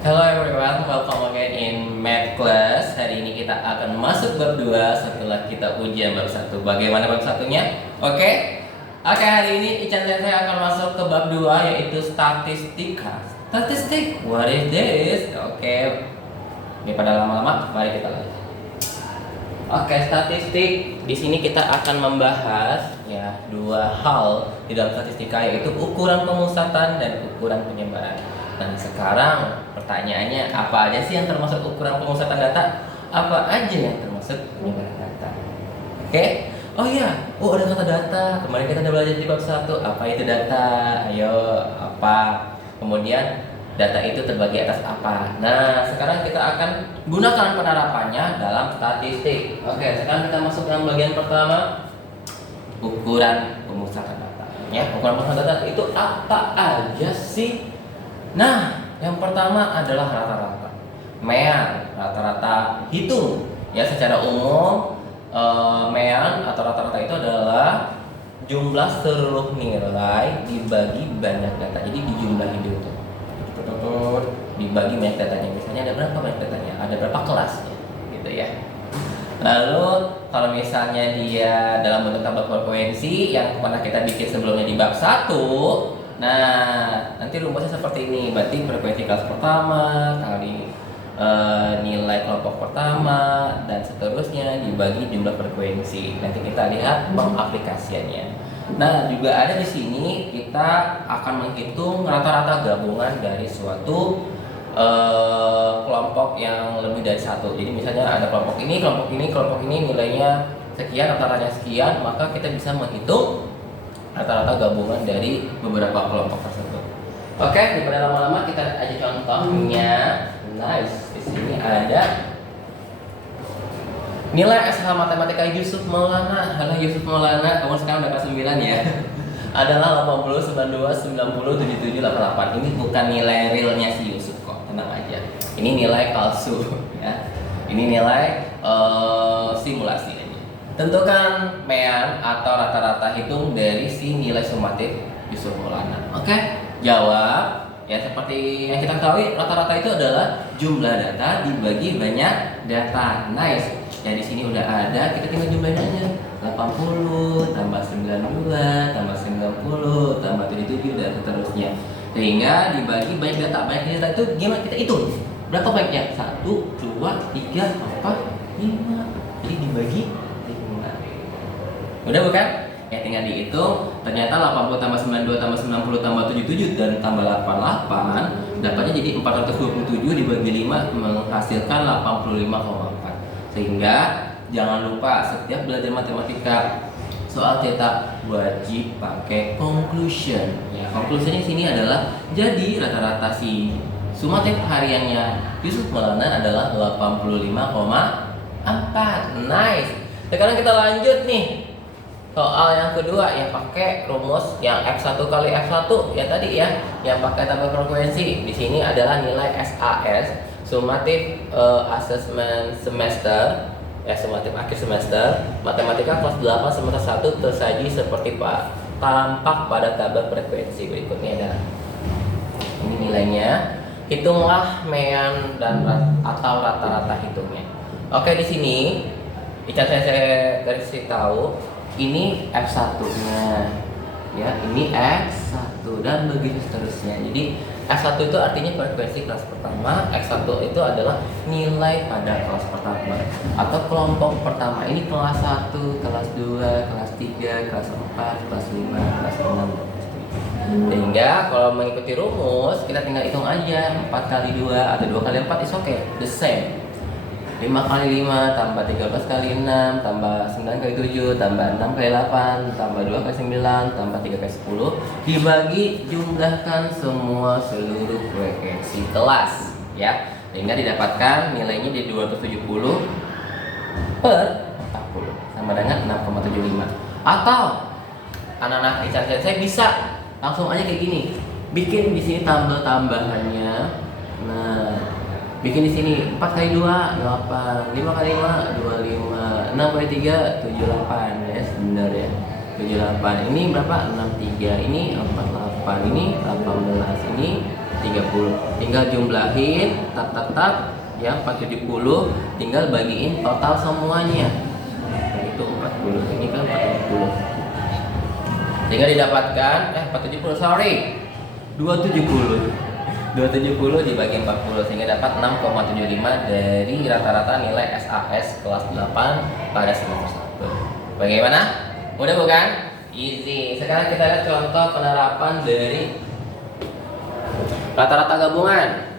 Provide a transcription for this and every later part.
Hello everyone, welcome again in Math class. Hari ini kita akan masuk bab 2 setelah kita ujian bab 1. Bagaimana bab satunya? Oke, hari ini Ican Sensei akan masuk ke bab 2 yaitu statistika. Statistik, what is this? Oke, ini pada lama-lama, mari kita lanjut. Oke, statistik. Di sini kita akan membahas ya dua hal di dalam statistika, yaitu ukuran pemusatan dan ukuran penyebaran. Nah, sekarang pertanyaannya, apa aja sih yang termasuk ukuran pemusatan data? Apa aja yang termasuk penyebaran data? Oke? Oh iya, ada kata data. Kemarin kita udah belajar di bab 1. Apa itu data? Ayo, apa? Kemudian data itu terbagi atas apa? Nah, sekarang kita akan gunakan penerapannya dalam statistik. Oke, sekarang kita masuk dalam bagian pertama, ukuran pemusatan data. Ya, ukuran pemusatan data itu apa aja sih? Nah, yang pertama adalah rata-rata. MEAN, rata-rata hitung. Ya, secara umum MEAN atau rata-rata itu adalah jumlah seluruh nilai dibagi banyak data. Jadi dijumlahin dulu tuh. Dibagi banyak datanya. Misalnya ada berapa banyak datanya? Ada berapa kelasnya? Gitu ya. Lalu kalau misalnya dia dalam bentuk tabel frekuensi yang pernah kita bikin sebelumnya di bab 1, nah, nanti rumusnya seperti ini. Berarti frekuensi kelas pertama kali nilai kelompok pertama dan seterusnya dibagi jumlah frekuensi. Nanti kita lihat pengaplikasiannya. Nah, juga ada di sini kita akan menghitung rata-rata gabungan dari suatu kelompok yang lebih dari satu. Jadi misalnya ada kelompok ini nilainya sekian, rata-ratanya sekian, maka kita bisa menghitung rata-rata gabungan dari beberapa kelompok tersebut. Oke, daripada lama-lama kita lihat aja contohnya. Nice. Di sini ada nilai SH Matematika Yusuf Maulana. Halo Yusuf Maulana, kamu sekarang udah kelas 9 ya. Adalah 80, 92, 90, 77, 88. Ini bukan nilai realnya si Yusuf kok, tenang aja. Ini nilai palsu ya. Ini nilai simulasi. Tentukan MEAN atau rata-rata hitung dari si nilai sumatif Yusuf Maulana. Oke, jawab. Ya, seperti yang kita ketahui, rata-rata itu adalah jumlah data dibagi banyak data. Nice. Ya, di sini udah ada, kita tinggal jumlahin aja. 80 tambah 92 tambah 90 tambah 77 dan seterusnya. Sehingga dibagi banyak data. Banyak data itu gimana kita hitung? Berapa banyaknya? 1, 2, 3, 4, 5. Jadi dibagi. Udah bukan? Ya, tinggal dihitung. Ternyata 80 tambah 92 tambah 90 tambah 77 dan tambah 88 dapatnya jadi 427 dibagi 5 menghasilkan 85,4. Sehingga jangan lupa setiap belajar matematika soal cetak wajib pakai conclusion. Ya, conclusionnya sini adalah jadi rata-rata si sumatif hariannya Yusuf Maulana adalah 85,4. Nice. Sekarang kita lanjut nih. Soal yang kedua yang pakai rumus yang F1 kali F1 ya tadi ya, yang pakai tabel frekuensi. Di sini adalah nilai SAS sumatif assessment semester ya, sumatif akhir semester matematika kelas 8 semester 1 tersaji seperti tampak pada tabel frekuensi berikutnya. Dan ini nilainya. Hitunglah MEAN dan atau rata-rata hitungnya. Oke, di sini Ican saya garis tahu ini F1-nya. Ya, ini X1 dan begitu seterusnya. Jadi F1 itu artinya frekuensi kelas pertama, X1 itu adalah nilai pada kelas pertama atau kelompok pertama. Ini kelas 1, kelas 2, kelas 3, kelas 4, kelas 5, kelas 6. Sehingga kalau mengikuti rumus, kita tinggal hitung aja 4 kali 2 atau 2 kali 4 is okay, the same. 5 kali 5 tambah 13 kali 6 tambah 9 kali 7 tambah 6 kali 8 tambah 2 kali 9 tambah 3 kali 10 dibagi jumlahkan semua seluruh frekuensi kelas ya, sehingga didapatkan nilainya di 270 per 40 sama dengan 6,75. Atau anak-anak Ican Sensei bisa langsung aja kayak gini, bikin di sini tabel tambahannya. Nah, bikin di sini 4 kali 2 8, 5 kali 5 25, 6 kali 3 78 ya, benar ya. 78 ini berapa? 63, ini 48, ini 18, ini 30. Tinggal jumlahin tat ya 470, tinggal bagiin total semuanya. Nah, itu 40, ini kan 470. Sehingga didapatkan 470, sorry. 270. 270 dibagi 40 sehingga dapat 6,75 dari rata-rata nilai SAS kelas 8 pada semester 1. Bagaimana? Mudah bukan? Easy. Sekarang kita lihat contoh penerapan dari rata-rata gabungan.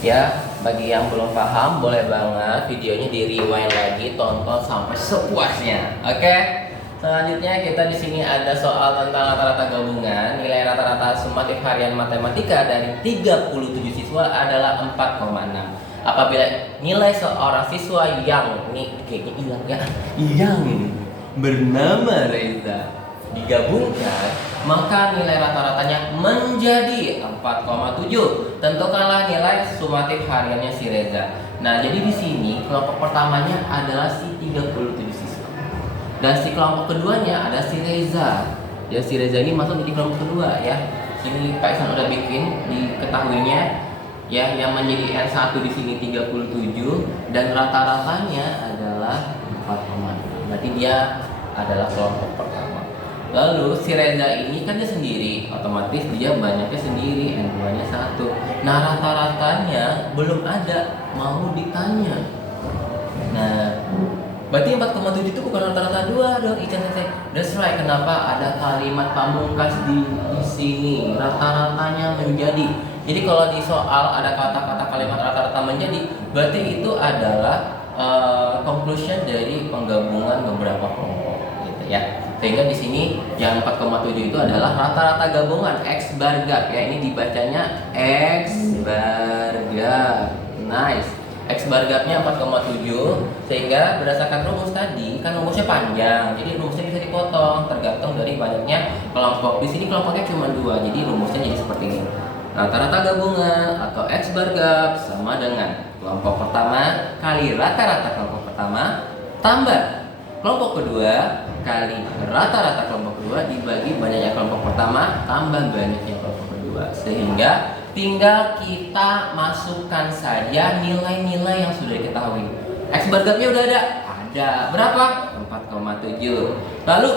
Ya, bagi yang belum paham boleh banget videonya di rewind lagi, tonton sampai sepuasnya. Oke. Selanjutnya kita di sini ada soal tentang rata-rata gabungan. Nilai rata-rata sumatif harian matematika dari 37 siswa adalah 4,6. Apabila nilai seorang siswa yang yang bernama Reza digabungkan, maka nilai rata-ratanya menjadi 4,7. Tentukanlah nilai sumatif hariannya si Reza. Nah, jadi di sini kelompok pertamanya adalah si 37 siswa. Dan si kelompok keduanya ada si Reza. Ya, si Reza ini masuk di kelompok kedua ya. Sini Pak Isan udah bikin diketahuinya ya, yang menjadi N1 di sini 37 dan rata-ratanya adalah 4,6. Berarti dia adalah kelompok pertama. Lalu si Reza ini kan dia sendiri, otomatis dia banyaknya sendiri, N2-nya 1. Nah, rata-ratanya belum ada, mau ditanya. Nah, berarti 4,7 itu bukan rata-rata 2 dong, Ican Sensei. That's right, kenapa ada kalimat pamungkas di sini, rata-ratanya menjadi. Jadi kalau di soal ada kata-kata kalimat rata-rata menjadi, berarti itu adalah conclusion dari penggabungan beberapa kelompok gitu ya. Sehingga di sini yang 4,7 itu adalah rata-rata gabungan X bar gap ya. Ini dibacanya X bar gap. Nice. X bar gapnya 4,7 sehingga berdasarkan rumus tadi kan rumusnya panjang. Jadi rumusnya bisa dipotong tergantung dari banyaknya kelompok. Di sini kelompoknya cuma 2. Jadi rumusnya jadi seperti ini. Rata-rata gabungan atau X bar gap sama dengan kelompok pertama kali rata-rata kelompok pertama tambah kelompok kedua kali rata-rata kelompok kedua dibagi banyaknya kelompok pertama tambah banyaknya kelompok kedua, sehingga tinggal kita masukkan saja nilai-nilai yang sudah diketahui. X bar gapnya udah ada berapa? 4,7. Lalu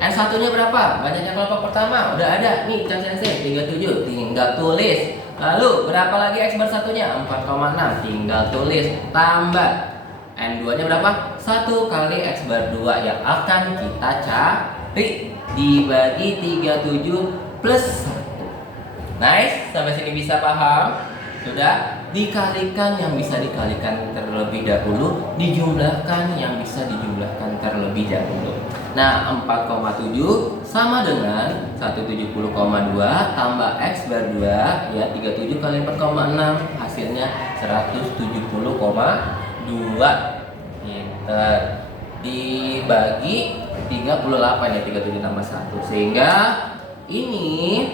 N1 nya berapa? Banyaknya kelompok pertama udah ada nih, Chan Sensei 37, tinggal tulis. Lalu berapa lagi X bar 1-nya? 4,6, tinggal tulis tambah N2 nya berapa? 1 kali X bar 2 yang akan kita cari dibagi 37 plus 1. Nice, sampai sini bisa paham? Sudah? Dikalikan yang bisa dikalikan terlebih dahulu, dijumlahkan yang bisa dijumlahkan terlebih dahulu. Nah, 4,7 sama dengan 170,2 tambah X bar 2 ya, 37 kali 4,6 hasilnya 170,2 dibagi 38 ya, 37 tambah 1 sehingga ini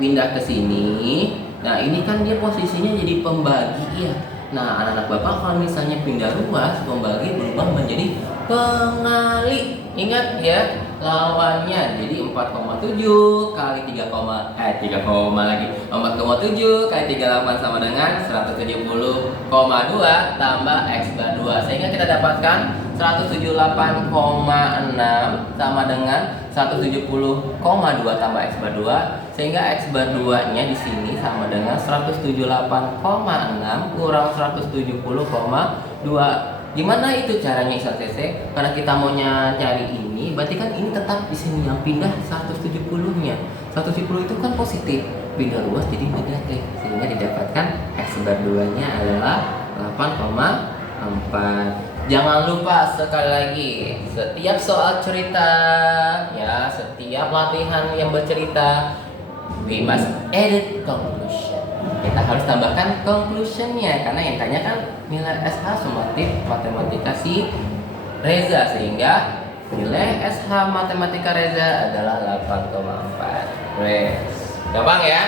pindah ke sini. Nah, ini kan dia posisinya jadi pembagi ya. Nah, anak-anak Bapak kalau misalnya pindah ruas, pembagi berubah menjadi pengali. Ingat ya, lawannya jadi 4,7 kali 3 lagi. 4,7 kali 38 sama dengan 170,2 tambah X bar 2. Sehingga kita dapatkan 178,6 sama dengan 170,2 tambah X bar 2. Sehingga X bar 2-nya di sini sama dengan 178,6 kurang 170,2. Gimana itu caranya Isan Sensei? Karena kita maunya cari ini, berarti kan ini tetap di sini yang pindah 170-nya. 170 itu kan positif, pindah ruas jadi negatif. Sehingga didapatkan X bar 2-nya adalah 8,4. Jangan lupa sekali lagi, setiap soal cerita ya, setiap latihan yang bercerita, we must edit conclusion. Kita harus tambahkan conclusionnya karena yang tanya kan nilai SH sumatif matematika si Reza, sehingga nilai SH matematika Reza adalah 8,4. Gampang ya?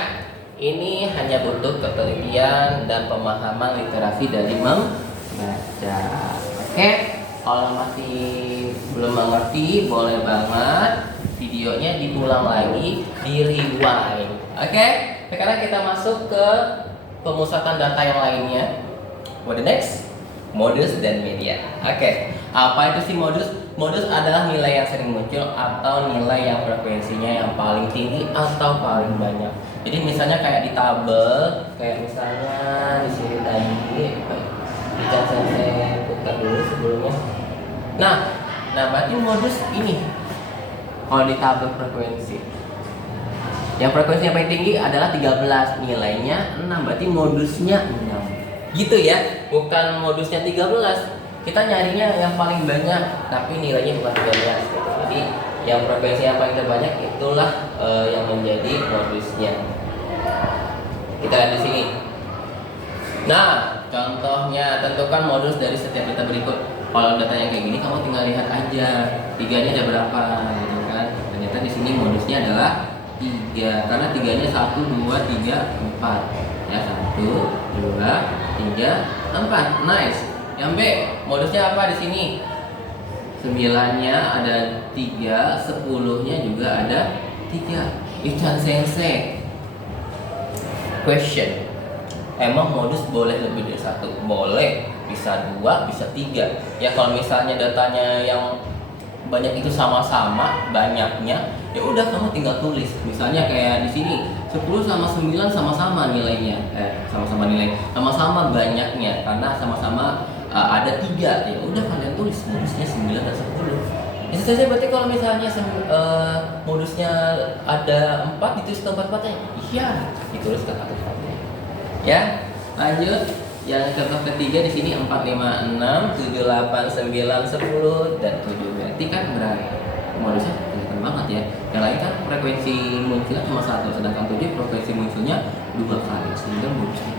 Ini hanya butuh ketelitian dan pemahaman literasi dari membaca. Oke, kalau masih belum mengerti boleh banget videonya diulang lagi, di rewind. Oke? sekarang kita masuk ke pemusatan data yang lainnya. What the next? Modus dan media. Oke, apa itu sih modus? Modus adalah nilai yang sering muncul atau nilai yang frekuensinya yang paling tinggi atau paling banyak. Jadi misalnya kayak di tabel, kayak misalnya di sini tadi, kita saya putar dulu sebelumnya. Nah, berarti modus ini kalau di tabel frekuensi, yang frekuensi yang paling tinggi adalah 13, nilainya 6, berarti modusnya 6. Gitu ya, bukan modusnya 13. Kita nyarinya yang paling banyak, tapi nilainya bukan 13 gitu. Jadi yang frekuensi yang paling terbanyak itulah yang menjadi modusnya. Kita lihat di sini. Nah, contohnya tentukan modus dari setiap data berikut. Kalau datanya kayak gini, kamu tinggal lihat aja tiganya ada berapa, gitu kan? Ternyata di sini modusnya adalah 3, karena tiganya 1, 2, 3, 4. Ya, 1, 2, 3, 4. Nice. Yang B, modusnya apa di sini? 9-nya ada 3, 10-nya juga ada 3. Ichan Sensei. Question. Emang modus boleh lebih dari 1? Boleh. Bisa 2, bisa 3. Ya kalau misalnya datanya yang banyak itu sama-sama banyaknya, ya udah kamu tinggal tulis. Misalnya kayak di sini 10 sama 9 sama-sama nilainya, sama-sama nilai, sama-sama banyaknya karena sama-sama ada 3. Ya udah kalian tulis modusnya 9 dan 10. Itu saja. Berarti kalau misalnya modusnya ada 4 ditulis ke 4-4-nya. Iya, ditulis ke 4-4-nya. Ya, lanjut. Yang contoh ketiga di sini 4, 5, 6, 7, 8, 9, 10 dan 7. Berarti kan berapa? Modusnya kelihatan banget ya. Yang lain kan frekuensi munculnya cuma 1, sedangkan 7 frekuensi munculnya 2 kali, sehingga modusnya.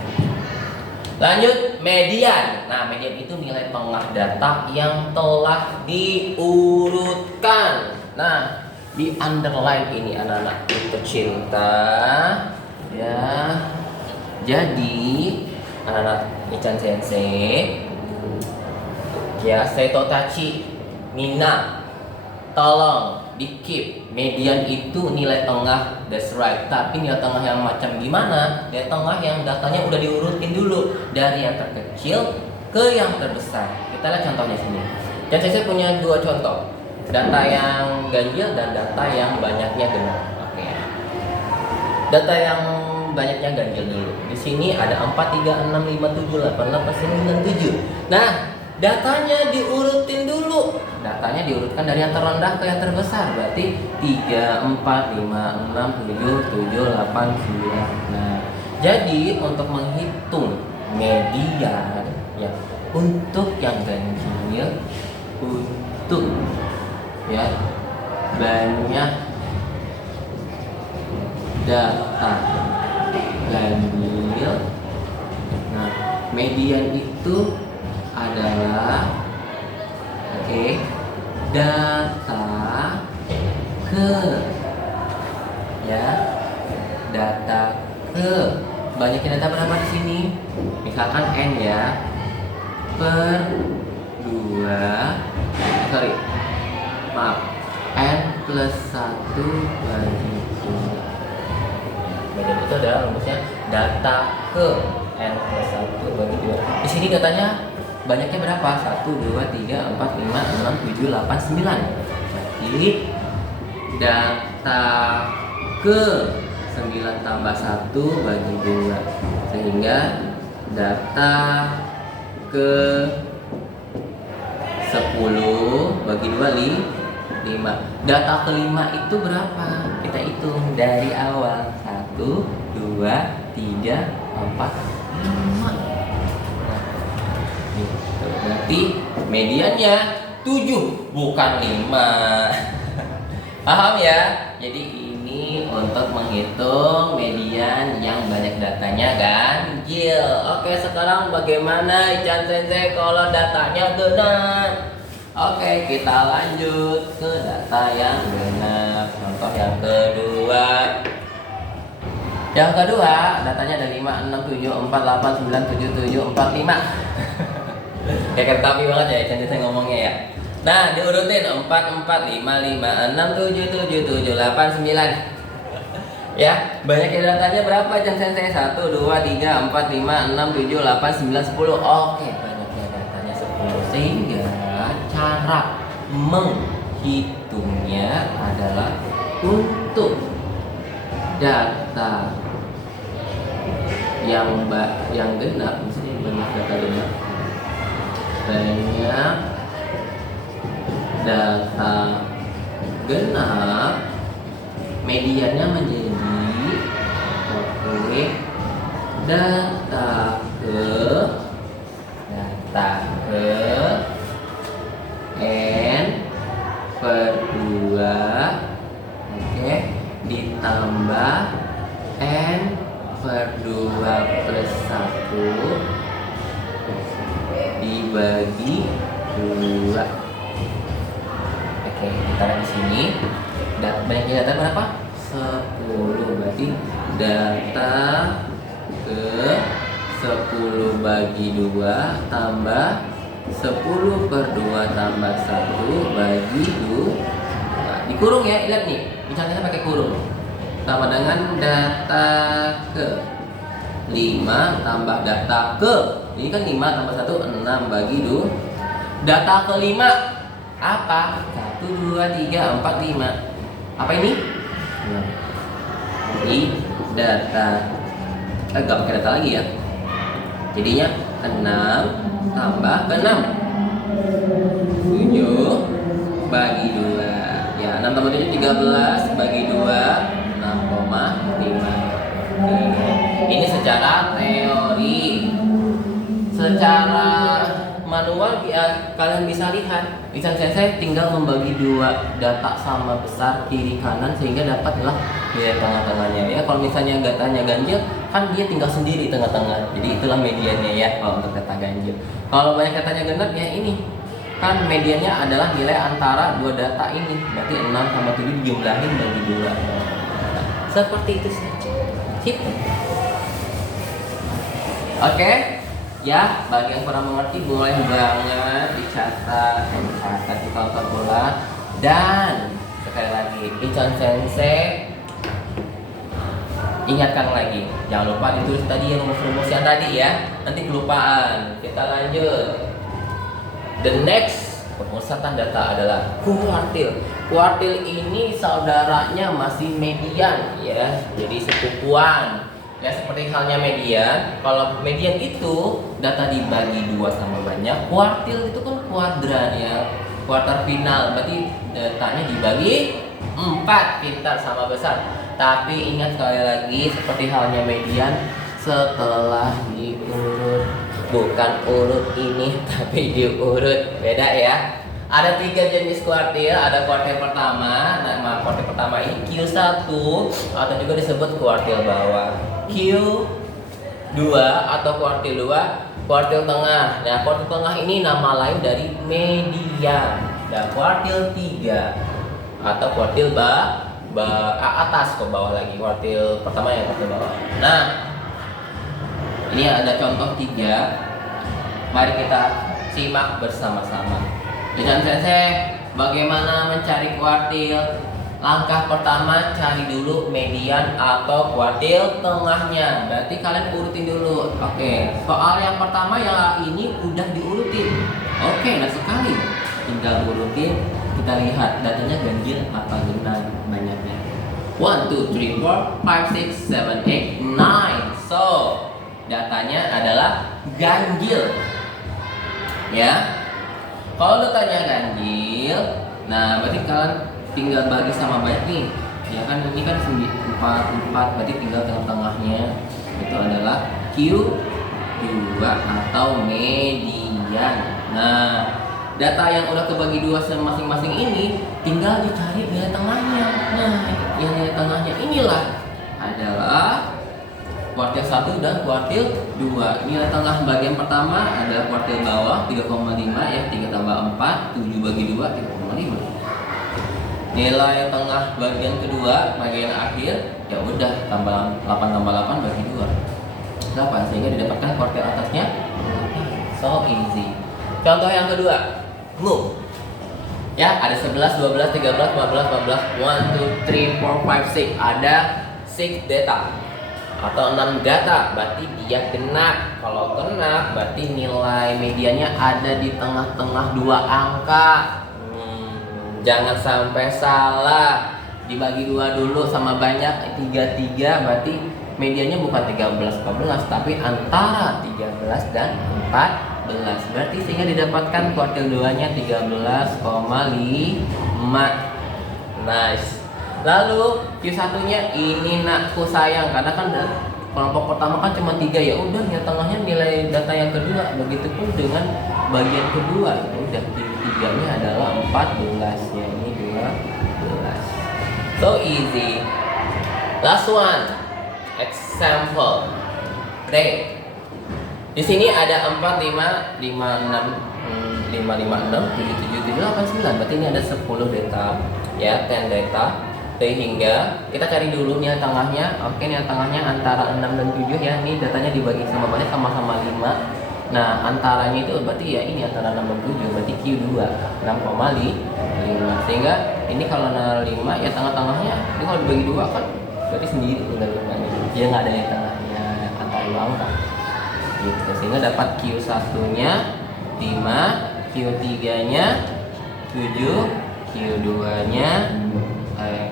Lanjut, median. Nah, median itu nilai tengah data yang telah diurutkan. Nah, di underline ini anak-anak tercinta ya. Jadi anak-anak Ichan Sensei ya, Seitotachi Mina, tolong di keep median itu nilai tengah, that's right. Tapi nilai tengah yang macam gimana? Nilai tengah yang datanya udah diurutin dulu dari yang terkecil ke yang terbesar. Kita lihat contohnya sini. Dan saya punya 2 contoh, data yang ganjil dan data yang banyaknya genap. Oke. Data yang banyaknya ganjil dulu. Di sini ada 4, 3, 6, 5, 7, 8, 9, 7. Nah, datanya diurutin dulu. Datanya diurutkan dari yang terendah ke yang terbesar. Berarti 3, 4, 5, 6, 7, 7, 8, 9. Nah, jadi untuk menghitung median ya, untuk yang ganjil, untuk ya banyak data ganjil. Nah, median itu adalah data ke ya, data ke banyaknya data berapa di sini? Misalkan n ya, per 2, n plus 1 bagi 2. Median itu adalah rumusnya data ke n plus 1 bagi 2. Di sini datanya banyaknya berapa? 1, 2, 3, 4, 5, 6, 7, 8, 9. Jadi data ke 9 tambah 1 bagi 2, sehingga data ke 10 bagi 2 5. Data ke-5 itu berapa? Kita hitung dari awal. 1, 2, 3, 4, 5. Gitu. Berarti mediannya 7 bukan 5. Paham ya? Jadi ini untuk menghitung median yang banyak datanya ganjil. Oke, sekarang bagaimana Ichan Sensei kalau datanya genap? Oke, kita lanjut ke data yang genap. Contoh yang kedua. Yang kedua, datanya ada 5, 6, 7, 4, 8, 9, 7, 7, 4, 5. Kayak kereta api banget ya Ichan Sensei ngomongnya ya. Nah, diurutin 4, 4, 5, 5, 6, 7, 7, 7, 8, 9. Ya, banyak datanya berapa Chan Sensei? 1, 2, 3, 4, 5, 6, 7, 8, 9, 10. Oke, banyaknya datanya 10. Sehingga cara menghitungnya adalah untuk data yang genap, misalnya banyak data genap, banyak data genap, mediannya menjadi data ke n per 2, oke, ditambah n per 2 plus 1 dibagi 2. Oke, kita lihat di sini. Banyaknya data berapa? 10. Berarti data ke 10 bagi 2 tambah 10 per 2 tambah 1 bagi 2. Dikurung ya, lihat nih. Misalnya pakai kurung. Sama dengan data ke 5 tambah data ke. Ini kan 5 tambah 1 6 bagi 2. Data ke 5 apa? 1 2 3 4 5. Apa ini? Jadi data enggak pakai data lagi ya. Jadinya 6 tambah ke 6 7 bagi 2. Ya, 6 tambah 7 13 bagi 2 6,5. Ini secara teori. Secara manual ya, kalian bisa lihat. Misalnya saya tinggal membagi 2 data sama besar kiri kanan sehingga dapatlah biaya tengah-tengahnya ya. Kalau misalnya datanya ganjil kan dia tinggal sendiri tengah-tengah. Jadi itulah mediannya ya kalau untuk data ganjil. Kalau banyak datanya genap ya ini kan mediannya adalah nilai antara 2 data ini. Berarti 6 sama 7 dijumlahin bagi 2. Nah, seperti itu saja. Sip. Oke. Ya, bagi yang kurang mengerti boleh banget dicatat di kalkulator. Dan sekali lagi, Ichan Sensei ingatkan lagi, jangan lupa ditulis tadi yang rumus-rumus yang tadi ya. Nanti kelupaan. Kita lanjut. The next pemusatan data adalah kuartil. Kuartil ini saudaranya masih median ya, jadi sepupuan. Ya, seperti halnya median. Kalau median itu data dibagi 2 sama banyak, kuartil itu kan kuadran ya, kuartal final. Berarti datanya dibagi 4, pintar sama besar. Tapi ingat sekali lagi, seperti halnya median, setelah diurut, bukan urut ini tapi diurut, beda ya. Ada 3 jenis kuartil. Ada kuartil pertama, nama kuartil pertama ini Q1 atau juga disebut kuartil bawah, Q2 atau kuartil 2, kuartil tengah. Nah, kuartil tengah ini nama lain dari median. Dan kuartil 3 atau kuartil atas ke bawah lagi. Kuartil pertama yang kuartil bawah. Nah, ini ada contoh 3. Mari kita simak bersama-sama. Ichan Sensei, bagaimana mencari kuartil? Langkah pertama, cari dulu median atau kuartil tengahnya. Berarti kalian urutin dulu. Oke, soal yang pertama yang ini udah diurutin. Oke, nah sekali. Tinggal urutin, kita lihat datanya ganjil apa genap banyaknya. 1, 2, 3, 4, 5, 6, 7, 8, 9. So, datanya adalah ganjil. Ya. Kalau datanya ganjil, nah berarti kalian tinggal bagi sama banyak nih. Ya kan ini kan 4, berarti tinggal tengah-tengahnya itu adalah Q2 atau median. Nah, data yang udah kebagi 2 masing-masing ini tinggal dicari nilai tengahnya. Nah, yang nilai tengahnya inilah adalah kuartil 1 dan kuartil 2. Nilai tengah bagian pertama adalah kuartil bawah 3,5 ya, 3 tambah 4, 7 bagi 2, 3,5. Nilai tengah bagian kedua, bagian akhir, ya udah tambah 8 tambah 8 bagi 2. 8 sehingga didapatkan kuartil atasnya 8. So easy. Contoh yang kedua, move. Ya, ada 11, 12, 13, 14, 15, 1, 2, 3, 4, 5, 6. Ada 6 data atau 6 data, berarti dia genap. Kalau genap berarti nilai medianya ada di tengah-tengah dua angka. Jangan sampai salah, dibagi dua dulu sama banyak 33, berarti medianya bukan 13-14 tapi antara 13 dan 14, berarti sehingga didapatkan kuartil 2 nya 13,5. Nice. Lalu Q1 nya ini nakku sayang, karena kan kelompok pertama kan cuma 3, ya udah yang tengahnya nilai data yang kedua, begitupun dengan bagian kedua, ya udah Q3 nya adalah 14, ya ini 12. So easy. Last one, example. Oke. Di sini ada 4, 5, 5, 6, 5, 5, 6, 7, 7, 7, 8, 9. Berarti ini ada 10 data, ya, 10 data. Sehingga kita cari dulu nih yang tengahnya. Oke, nih yang tengahnya antara 6 dan 7 ya. Ini datanya dibagi sama banyak, sama-sama 5. Nah, antaranya itu berarti ya ini antara 6 dan 7, berarti Q2 6,5. Sehingga ini kalau 5 ya tengah-tengahnya ini kalau dibagi 2 kan berarti sendiri tinggal 5-nya. Dia nggak ada yang tengahnya antara dua angka. Gitu. Sehingga dapat Q1-nya 5, Q3-nya 7, Q2-nya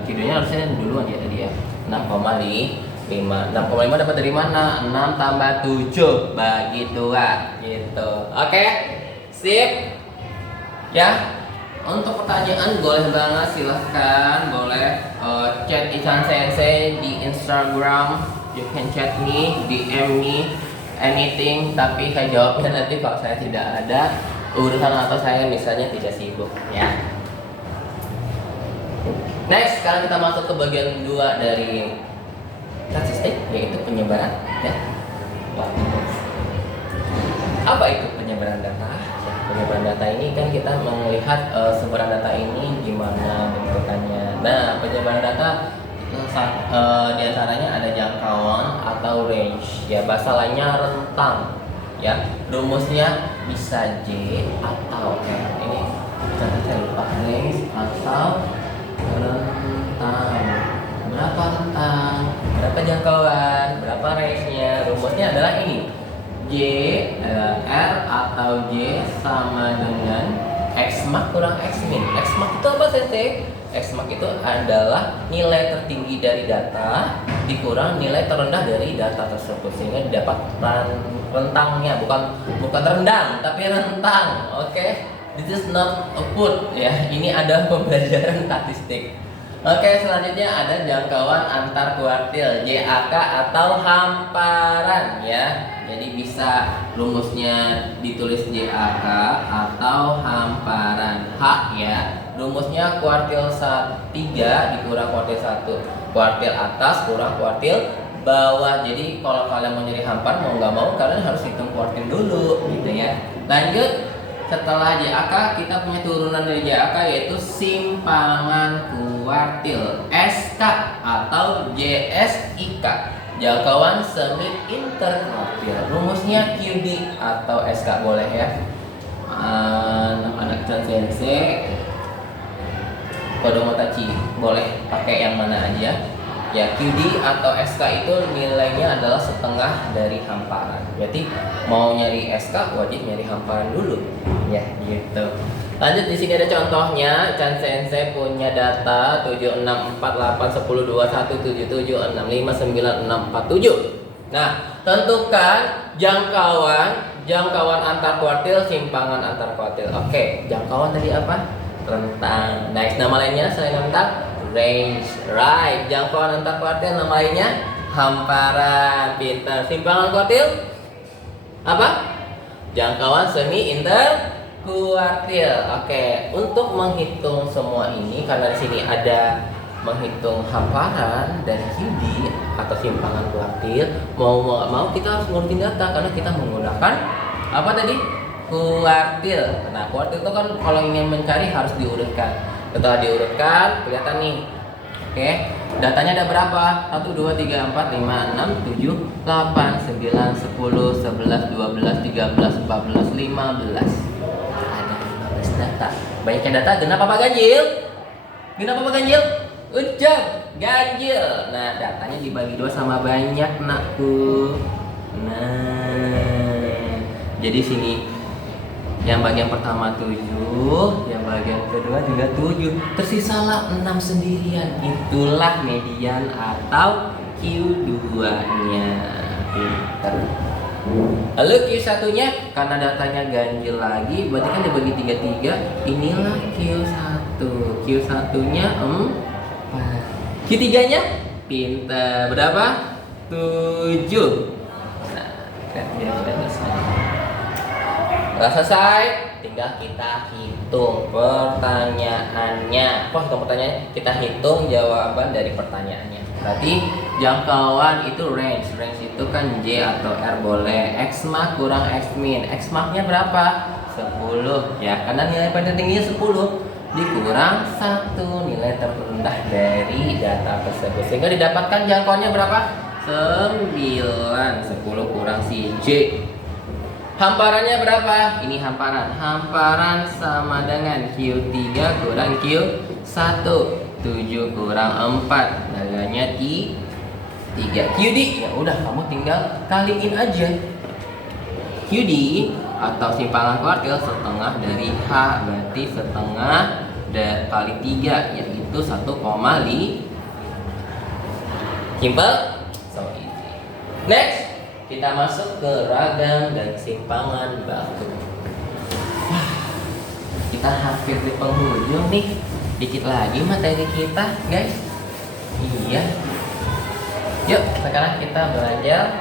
Q2-nya harusnya duluan ya tadi ya. 6,5. 6,5 dapat dari mana? 6 tambah 7 bagi 2 gitu. Oke, sip. Ya, untuk pertanyaan boleh banget, silahkan. Boleh chat Ican Sensei di Instagram. You can chat me, DM me, anything. Tapi saya jawabnya nanti kalau saya tidak ada urusan atau saya misalnya tidak sibuk ya. Next, sekarang kita masuk ke bagian 2 dari statistik, yaitu penyebaran ya. Apa itu penyebaran data? Ya, penyebaran data ini kan kita melihat sebaran data ini gimana bentukannya. Nah, penyebaran data diantaranya ada jangkauan atau range, ya bahasa lainnya rentang. Ya, rumusnya bisa J atau R. Ini saya lupa, range atau rentang. Berapa rentang, berapa jangkauan, berapa range-nya. Rumusnya adalah ini. J R atau J sama dengan X max kurang X min. X max itu apa Sensei? X max itu adalah nilai tertinggi dari data dikurang nilai terendah dari data tersebut, sehingga didapat rentangnya, bukan rendang tapi rentang. Oke, this is not a food ya. Ini ada pembelajaran statistik. Oke, selanjutnya ada jangkauan antar kuartil, JAK atau hamparan ya. Jadi bisa rumusnya ditulis JAK atau hamparan. H ya. Rumusnya kuartil 3 dikurang kuartil 1. Kuartil atas kurang kuartil bawah. Jadi kalau kalian mau nyari hamparan mau nggak mau kalian harus hitung kuartil dulu gitu ya. Lanjut. Setelah JAK kita punya turunan dari JAK yaitu simpangan kuartil, SK atau JSIK, jangkauan semi interkuartil. Rumusnya QD atau SK boleh ya. Anak-anak Sensei Kodomotachi boleh pakai yang mana aja. Ya, QD atau SK itu nilainya adalah setengah dari hamparan. Berarti mau nyari SK wajib nyari hamparan dulu. Ya, gitu. Lanjut, di sini ada contohnya. Chan Sensei punya data 7, 6, 4, 8, 10, 21, 77, 6, 5, 9, 6, 4, 7. Nah, tentukan jangkauan antar kuartil, simpangan antar kuartil. Oke, jangkauan tadi apa? Rentang. Nice. Nama lainnya selain rentang? Range. Right. Jangkauan antar kuartil nama lainnya hamparan. Pintar. Simpangan kuartil apa? Jangkauan semi interkuartil. Oke. Untuk menghitung semua ini, karena di sini ada menghitung hamparan dan QD atau simpangan kuartil, mau kita harus ngurutin data karena kita menggunakan apa tadi? Kuartil. Nah, kuartil itu kan kalau ingin mencari harus diurutkan. Setelah diurutkan, kelihatan nih. Oke, datanya ada berapa? 1, 2, 3, 4, 5, 6, 7, 8, 9, 10, 11, 12, 13, 14, 15. Ada 15 data. Banyaknya data, genap apa ganjil? Genap apa ganjil? Ucap. ganjil. Nah, datanya dibagi 2 sama banyak, nakku. Nah, jadi sini yang bagian pertama 7, yang bagian kedua juga 7. Tersisalah 6 sendirian. Itulah median atau Q2-nya. Pinter. Lalu Q1-nya karena datanya ganjil lagi, berarti kan dibagi 3. Inilah Q1. Q1-nya 4. Q3-nya pinter. Berapa? 7. Nah, kan dia sudah selesai. Udah selesai, tinggal kita hitung pertanyaannya. Hitung pertanyaannya, kita hitung jawaban dari pertanyaannya. Berarti jangkauan itu range. Range itu kan J atau R boleh. X max kurang X min. X max-nya berapa? 10 ya, karena nilai paling tingginya 10 dikurang 1 nilai terendah dari data tersebut, sehingga didapatkan jangkauannya berapa? 9. 10 kurang si J. Hamparannya berapa? Ini hamparan. Hamparan sama dengan Q3 kurang Q1. 7 kurang 4. Nilainya 3. QD ya udah, kamu tinggal kaliin aja. QD atau simpangan kuartil setengah dari H, berarti setengah kali 3, yaitu 1,5. Simple? So easy. Next, kita masuk ke ragam dan simpangan baku. Kita hampir di penghujung nih. Dikit lagi materi kita, guys. Iya. Yuk, sekarang kita belajar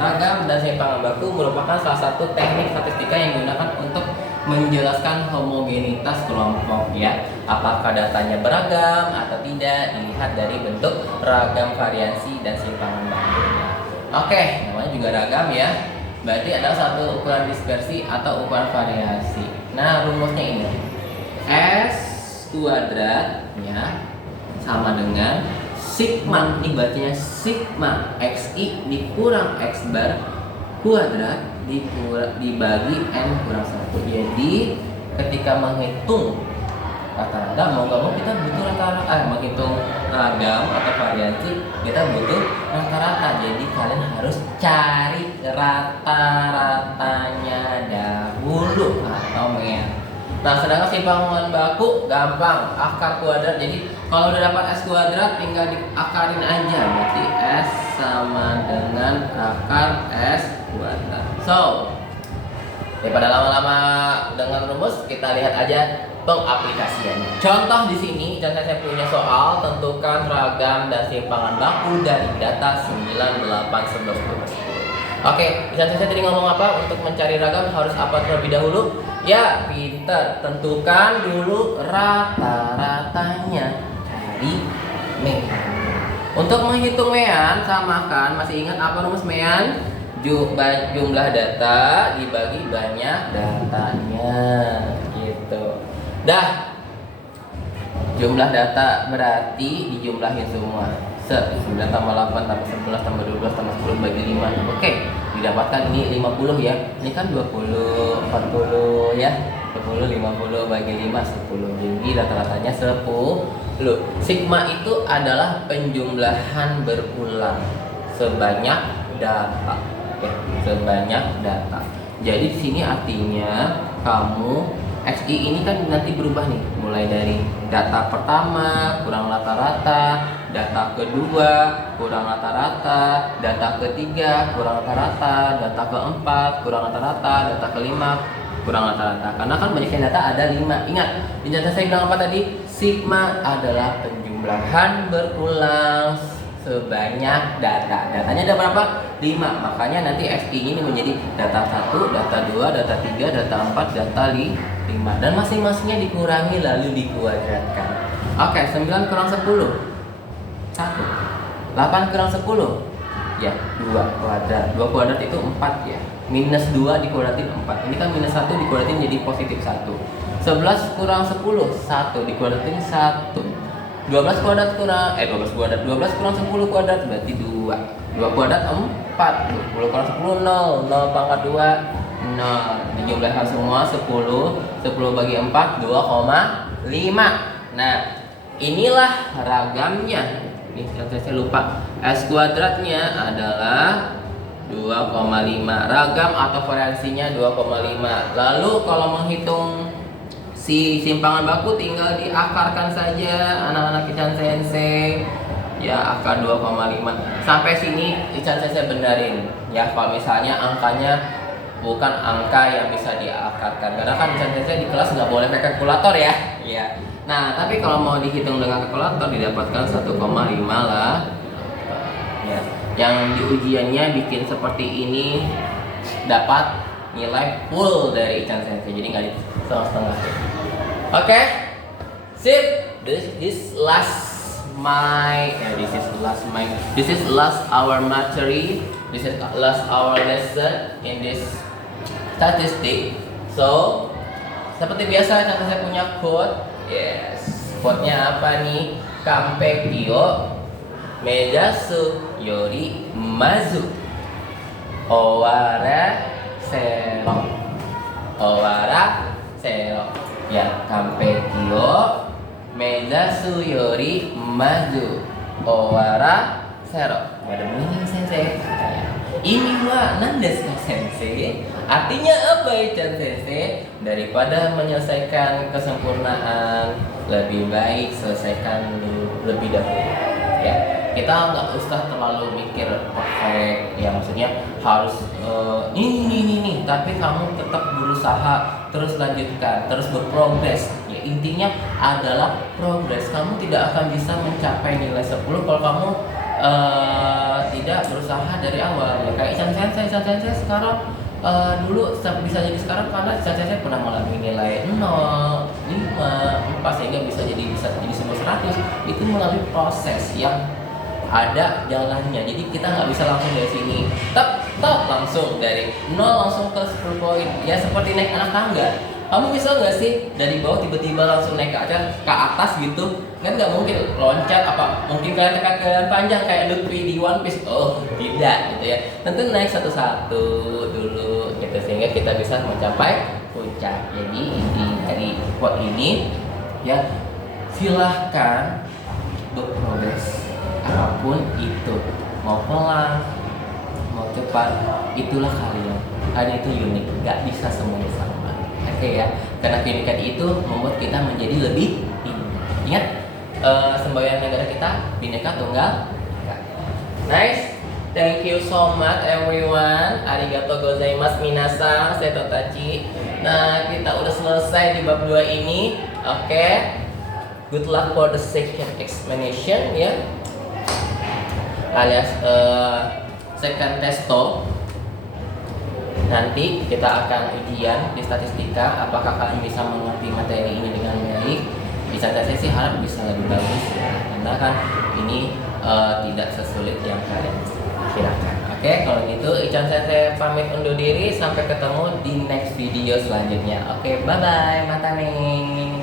ragam dan simpangan baku merupakan salah satu teknik statistika yang digunakan untuk menjelaskan homogenitas kelompok ya. Apakah datanya beragam atau tidak dilihat dari bentuk ragam, variasi, dan simpangan bakunya. Oke, namanya juga ragam ya. Berarti ada satu ukuran dispersi atau ukuran variasi. Nah, rumusnya ini. S kuadrat ya sama dengan sigma, ini bacanya sigma XI dikurang X bar kuadrat dibagi N kurang 1. Jadi ketika menghitung rata-rata, mau nggak mau kita butuh rata-rata. Menghitung ragam atau variasi kita butuh rata-rata. Jadi kalian harus cari rata-ratanya dahulu atau mean. Nah, sedangkan simpangan baku gampang, akar kuadrat. Jadi kalau udah dapat S kuadrat tinggal diakarin aja. Berarti S sama dengan akar S kuadrat. So, daripada lama-lama dengan rumus, kita lihat aja pengaplikasiannya. Contoh di sini, saya punya soal tentukan ragam dan simpangan baku dari data 9, 8, 11, 12. Oke, saya tadi ngomong apa? Untuk mencari ragam harus apa terlebih dahulu? Ya, pinter. Tentukan dulu rata-ratanya. Cari mean. Untuk menghitung mean, samakan. Masih ingat apa rumus mean? Jumlah data dibagi banyak datanya. Gitu. Dah. Jumlah data berarti dijumlahin semua. 9 tambah 8 tambah 11 tambah 12 tambah 10 bagi 5. Oke, didapatkan ini 50 ya. Ini kan 20, 40 ya. 20, 50 bagi 5, 10. Jadi rata-ratanya 10. Sigma itu adalah penjumlahan berulang sebanyak data. Oke, sebanyak data. Jadi di sini artinya kamu XI ini kan nanti berubah nih, mulai dari data pertama kurang rata-rata, data kedua kurang rata-rata, data ketiga kurang rata-rata, data keempat kurang rata-rata, data kelima kurang rata-rata. Karena kan banyaknya data ada 5. Ingat, di data saya bilang apa tadi? Sigma adalah penjumlahan berulang sebanyak data. Datanya ada berapa? 5. Makanya nanti XI ini menjadi data 1, data 2, data 3, data 4, data 5. Dan masing-masingnya dikurangi lalu dikuadratkan. Oke, 9 kurang 10 1. 8 kurang 10 ya 2 kuadrat. 2 kuadrat itu 4 ya. Minus 2 dikuadratin 4. Ini kan minus 1 dikuadratin jadi positif 1. 11 kurang 10 1 dikuadratin 1. 12 kuadrat kurang 12 kurang 10 kuadrat berarti 2. 2 kuadrat 4. 10 kurang 10 0. 0 pangkat 2 0. Dijumlahkan semua 10. 10 bagi 4 2,5. Nah, inilah ragamnya. Ini saya lupa. S kuadratnya adalah 2,5. Ragam atau variansinya 2,5. Lalu kalau menghitung si simpangan baku tinggal diakarkan saja anak-anak Ican Sensei. Ya, akar 2,5. Sampai sini Ican Sensei benerin. Ya, kalau misalnya angkanya bukan angka yang bisa diakarkan, karena kan Ican Sensei di kelas nggak boleh pakai kalkulator ya. Ya. Nah, tapi kalau mau dihitung dengan kalkulator didapatkan 1,5 lah. Ya. Yang di ujiannya bikin seperti ini dapat nilai full dari Ican Sensei, jadi nggak di setengah-setengah. Oke, sip. This is last our materi. This is last our lesson in this statistic. So, seperti biasa saya punya quote. Yes, quote-nya apa nih? Kampe kyo mejasu yori mazu owara sero. Owara sero. Ya, kampe kyo mejasu yori mazu owara sero. Ada bunyi sensei. Ini wa nandesu ka sensei? Artinya apa Ican Sensei? Daripada menyelesaikan kesempurnaan, lebih baik selesaikan lebih dahulu. Ya, kita nggak usah terlalu mikir perfect. Ya, maksudnya harus ini. Tapi kamu tetap berusaha, terus lanjutkan, terus berprogres. Ya, intinya adalah progres. Kamu tidak akan bisa mencapai nilai 10 kalau kamu tidak berusaha dari awal. Ya, kayak Ican Sensei sekarang dulu bisa jadi sekarang karena saya pernah mengalami nilai 0, 5, 4 sehingga bisa jadi 100. Itu melalui proses yang ada jalannya. Jadi kita nggak bisa langsung dari sini langsung dari 0 langsung ke 10 poin. Ya seperti naik anak tangga. Kamu bisa nggak sih dari bawah tiba-tiba langsung naik ke atas gitu? Kan nggak mungkin loncat, apa mungkin kalian tekan kalian panjang kayak Luffy di One Piece? Oh tidak gitu ya. Tentu naik satu-satu dulu gitu sehingga kita bisa mencapai puncak. Jadi inti dari quote ini ya, silahkan berprogres apapun itu, mau pelan mau cepat, itulah kalian. Kalian itu unik, nggak bisa semuanya sama. Oke ya, karena keunikan itu membuat kita menjadi lebih ingat semboyan negara kita Bhinneka Tunggal Ika. Nice, thank you so much everyone. Arigatou gozaimasu minasan, seto tachi. Nah, kita udah selesai di bab 2 ini. Oke, good luck for the second explanation ya, alias second testo. Nanti kita akan ujian di statistika, apakah kalian bisa mengerti materi ini dengan baik. Bisa saya sih harap bisa lebih bagus ya, karena kan ini tidak sesulit yang kalian kirakan. Oke, kalau gitu Ican Sensei pamit undur diri, sampai ketemu di next video selanjutnya. Oke, bye bye, mata nih.